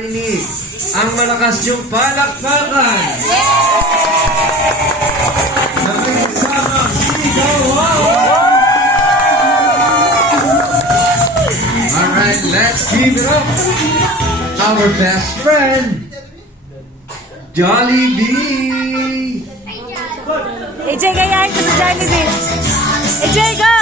Ini ang malakas yung palakpakan. Nakikisama sigaw. Alright, let's give it up. Our best friend, Jollibee. AJ, gayahin ko sa Jollibee. AJ, go!